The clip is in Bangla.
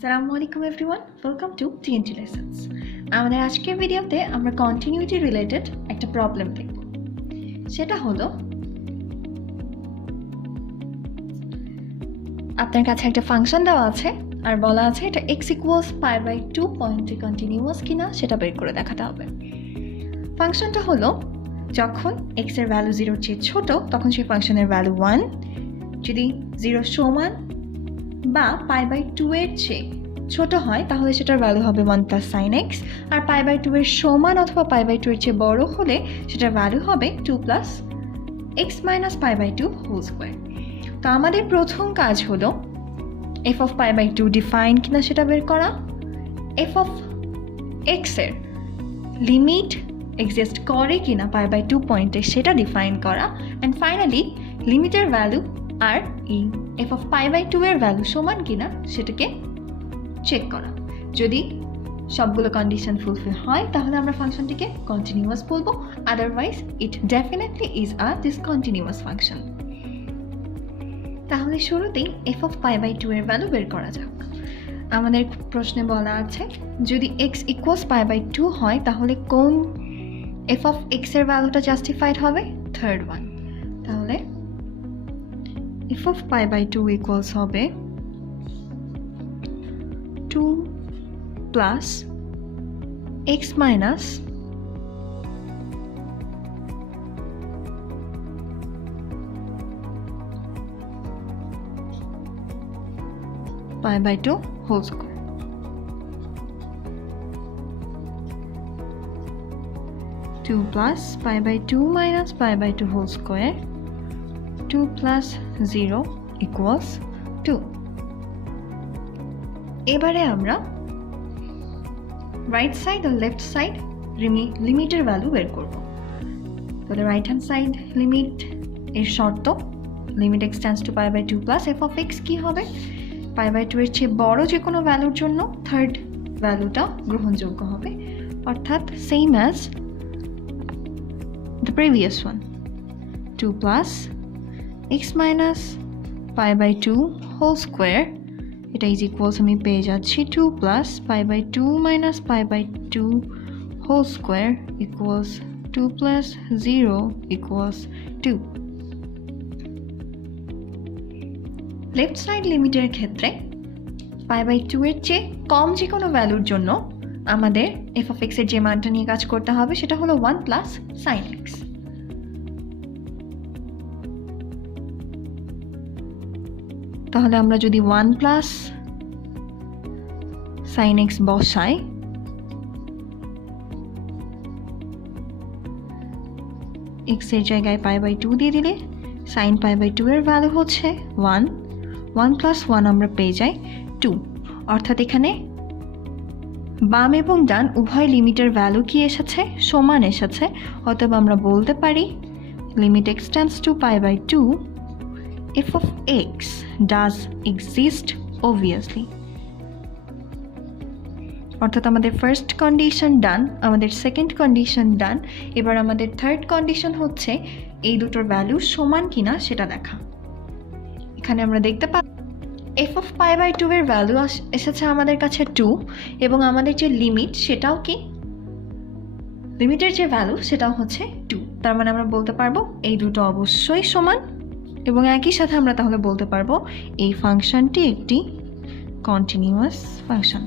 Assalamu alaikum everyone, welcome to TNT-Lessons. আমাদের আজকের ভিডিওতে আমরা কন্টিনিউটি রিলেটেড একটা প্রবলেম দেখব। সেটা হলো আপনার কাছে একটা ফাংশন দেওয়া আছে আর বলা আছে এটা x = π/2 পয়েন্টে কন্টিনিউয়াস কিনা সেটা বের করে দেখাতে হবে। ফাংশনটা হলো যখন x এর ভ্যালু 0 এর চেয়ে ছোট তখন সেই ফাংশনের ভ্যালু 1, যদি 0 সমান বা π/2 এর চেয়ে ছোট হয় তাহলে সেটার ভ্যালু হবে 1 + sin x, আর π/2 এর সমান অথবা π/2 এর চেয়ে বড় হলে সেটার ভ্যালু হবে 2 + x - π/2 হোল স্কয়ার। তো আমাদের প্রথম কাজ হলো f of π/2 ডিফাইন কিনা সেটা বের করা, f of x এর লিমিট এক্সিস্ট করে কিনা π/2 পয়েন্টে সেটা ডিফাইন করা, অ্যান্ড ফাইনালি লিমিটের ভ্যালু আর এই f of π/2 এর ভ্যালু সমান কিনা সেটাকে চেক করা। যদি সবগুলো কন্ডিশন ফুলফিল হয় তাহলে আমরা ফাংশনটিকে কন্টিনিউয়াস বলবো, otherwise it definitely is a discontinuous function. তাহলে শুরুতেই f of π/2 এর ভ্যালু বের করা যাক। আমাদের প্রশ্নে বলা আছে যদি x = π/2 হয় তাহলে কোন f of x এর ভ্যালুটা জাস্টিফাইড হবে? Third one. তাহলে f of π/2 ইকুয়ালস হবে 2 + x - π/2 whole square. 2 + π/2 - π/2 whole square, 2 + 0 = 2। এবারে আমরা রাইট সাইড আর লেফট সাইড লিমিটের ভ্যালু বের করব। তাহলে রাইট হ্যান্ড সাইড লিমিট এর শর্ত লিমিট x tends to π/2 plus f of x কি হবে? π/2 এর চেয়ে বড় যে কোনো ভ্যালুর জন্য থার্ড ভ্যালুটা গ্রহণযোগ্য হবে, অর্থাৎ same as the previous one. 2 + x - π/2 whole square, এটা ইজ ইকুয়ালস আমি পেয়ে যাচ্ছি 2 + π/2 - π/2 whole square equals 2 + 0 = 2। Left side লিমিটের ক্ষেত্রে π/2 এর চেয়ে কম যে কোনো ভ্যালুর জন্য আমাদের f of x এর যে মানটা নিয়ে কাজ করতে হবে সেটা হলো 1 + sin x। তাহলে আমরা যদি 1 + sin x বসাই, x এর জায়গায় π/2 দিয়ে দিলে sin π/2 এর ভ্যালু হচ্ছে 1, 1 + 1 আমরা পেয়ে যাই 2, অর্থাৎ এখানে বাম এবং ডান উভয় লিমিটের ভ্যালু কি এসেছে? সমান এসেছে। অতএব আমরা বলতে পারি limit x tends to π/2 f of x does exist obviously। অর্থাৎ আমাদের ফার্স্ট কন্ডিশন ডান, আমাদের সেকেন্ড কন্ডিশন ডান। এবার আমাদের থার্ড কন্ডিশন হচ্ছে এই দুটোর ভ্যালু সমান কিনা সেটা দেখা। এখানে আমরা দেখতে পাই f of π/2 এর ভ্যালু এসেছে আমাদের কাছে 2, এবং আমাদের যে লিমিট সেটাও কি লিমিটের যে ভ্যালু সেটাও হচ্ছে 2। তার মানে আমরা বলতে পারবো এই দুটো অবশ্যই সমান, এবং একই সাথে আমরা তাহলে বলতে পারবো এই ফাংশনটি একটি কন্টিনিউয়াস ফাংশন।